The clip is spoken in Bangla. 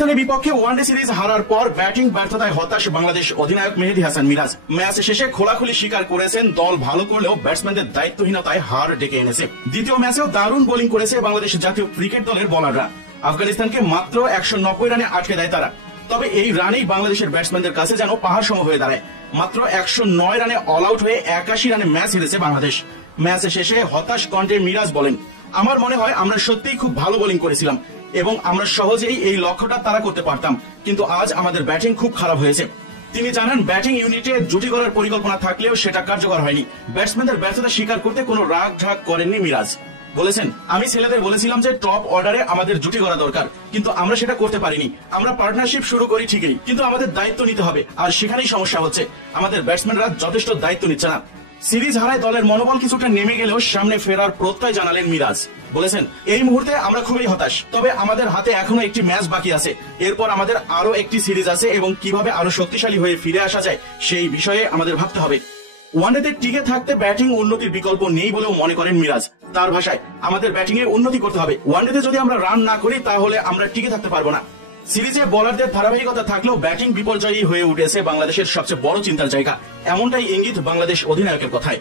আফগানিস্তানের বিপক্ষে ওয়ানডে সিরিজ হারার পর ব্যাটিং ব্যর্থতায় হতাশ বাংলাদেশ অধিনায়ক মেহেদী হাসান মিরাজ। ম্যাচ শেষে খোলাখুলি স্বীকার করেছেন দল ভালো করলেও ব্যাটসম্যানদের দায়িত্বহীনতায় হার ডেকে এনেছে। দ্বিতীয় ম্যাচেও দারুণ বোলিং করেছে বাংলাদেশ জাতীয় ক্রিকেট দলের বোলাররা। আফগানিস্তানকে মাত্র 190 রানে আটকে দেয় তারা। তবে এই রানেই বাংলাদেশের ব্যাটসম্যানদের কাছে যেন পাহাড় সম হয়ে দাঁড়ায়। মাত্র 109 রানে অল আউট হয়ে 81 রানে ম্যাচ হেরেছে বাংলাদেশ। ম্যাচ শেষে হতাশ কণ্ঠে মিরাজ বলেন, আমার মনে হয় আমরা সত্যিই খুব ভালো বোলিং করেছিলাম এবং আমরা সহজেই এই লক্ষ্যটা তারা করতে পারতাম, কিন্তু আজ আমাদের ব্যাটিং খুব খারাপ হয়েছে। তিনি জানান, ব্যাটিং ইউনিটে জুটি করার পরিকল্পনা থাকলেও সেটা কার্যকর হয়নি। ব্যাটসম্যানদের ব্যর্থতা স্বীকার করতে কোনো রাগ ঢাক করেননি মিরাজ। বলেছেন, আমি ছেলেদের বলেছিলাম যে টপ অর্ডারে আমাদের জুটি করা দরকার, কিন্তু আমরা সেটা করতে পারিনি। আমরা পার্টনারশিপ শুরু করি ঠিকই, কিন্তু আমাদের দায়িত্ব নিতে হবে, আর সেখানেই সমস্যা হচ্ছে। আমাদের ব্যাটসম্যানরা যথেষ্ট দায়িত্ব নিচ্ছে না। সিরিজ হারায় দলের মনোবল কিছুটা নেমে গেলেও সামনে ফেরার প্রত্যয় জানালেন মিরাজ। বলেছেন, এই মুহূর্তে আমরা খুবই হতাশ, তবে আমাদের হাতে এখনো একটি ম্যাচ বাকি আছে। এরপর আমাদের আরো একটি সিরিজ আছে এবং কিভাবে আরো শক্তিশালী হয়ে ফিরে আসা যায় সেই বিষয়ে আমাদের ভাবতে হবে। ওয়ানডেতে টিকে থাকতে ব্যাটিং উন্নতির বিকল্প নেই বলেও মনে করেন মিরাজ। তার ভাষায়, আমাদের ব্যাটিং এ উন্নতি করতে হবে। ওয়ানডেতে যদি আমরা রান না করি তাহলে আমরা টিকে থাকতে পারবো না। সিরিজে বোলারদের ধারাবাহিকতা থাকলেও ব্যাটিং বিপর্যয়ী হয়ে উঠেছে বাংলাদেশের সবচেয়ে বড় চিন্তার জায়গা। এমনটাই ইঙ্গিত বাংলাদেশ অধিনায়কের কথায়।